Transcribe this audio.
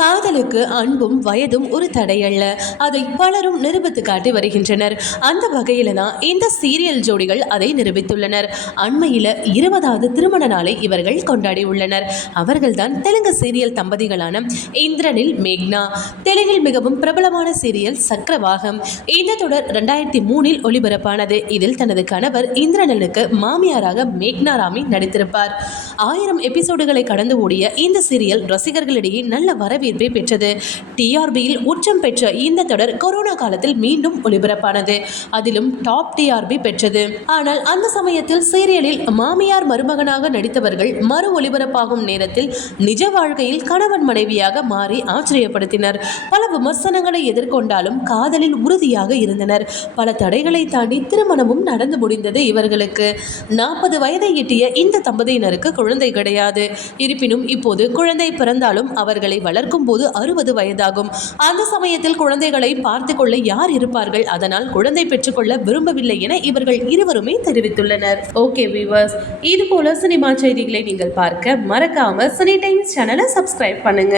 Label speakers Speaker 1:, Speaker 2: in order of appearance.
Speaker 1: காதலுக்கு அன்பும் வயதும் ஒரு தடையல்ல அதை பலரும் நிரூபித்து காட்டி வருகின்றனர். அந்த வகையில தான் இந்த சீரியல் ஜோடிகள் அதை நிரூபித்துள்ளனர். அண்மையில இருபதாவது திருமண நாளை இவர்கள் கொண்டாடி உள்ளனர். அவர்கள்தான் தெலுங்கு சீரியல் தம்பதிகளான இந்திரனில் மேக்னா. தெலுங்கில் மிகவும் பிரபலமான சீரியல் சக்கரவாகம். இந்த தொடர் ரெண்டாயிரத்தி மூணில் ஒளிபரப்பானது. இதில் தனது கணவர் இந்திரனனுக்கு மாமியாராக மேக்னா ராமி நடித்திருப்பார். ஆயிரம் எபிசோடுகளை கடந்து ஓடிய இந்த சீரியல் ரசிகர்களிடையே நல்ல வரவேற்பை பெற்றது. டிஆர்பியில் உச்சம் பெற்ற இந்த தொடர் கொரோனா காலத்தில் மீண்டும் ஒளிபரப்பானது. அதிலும் டாப் டிஆர்பி பெற்றது. ஆனால் அந்த சமயத்தில் சீரியலில் மாமியார் மருமகனாக நடித்தவர்கள் மறு ஒளிபரப்பாகும் நேரத்தில் நிஜ வாழ்க்கையில் கணவன் மனைவியாக மாறி ஆச்சரியப்படுத்தினர். பல விமர்சனங்களை எதிர்கொண்டாலும் காதலில் உறுதியாக இருந்தனர். பல தடைகளை தாண்டி திருமணமும் நடந்து முடிந்தது இவர்களுக்கு. நாற்பது வயதை எட்டிய இந்த தம்பதியினருக்கு குழந்தை கிடையாது. இருப்பினும் இப்போது குழந்தை பிறந்தாலும் அவர்களை வளர்க்கும் போது அறுபது வயதாகும். அந்த சமயத்தில் குழந்தைகளை பார்த்து கொள்ள யார் இருப்பார்கள்? அதனால் குழந்தை பெற்றுக்கொள்ள விரும்பவில்லை என இவர்கள் இருவருமே தெரிவித்துள்ளனர். ஓகே வீவர்ஸ் இது போல சினிமா செய்திகளை நீங்கள் பார்க்க மறக்காம சினி டைம்ஸ் சேனலை சப்ஸ்கிரைப் பண்ணுங்க.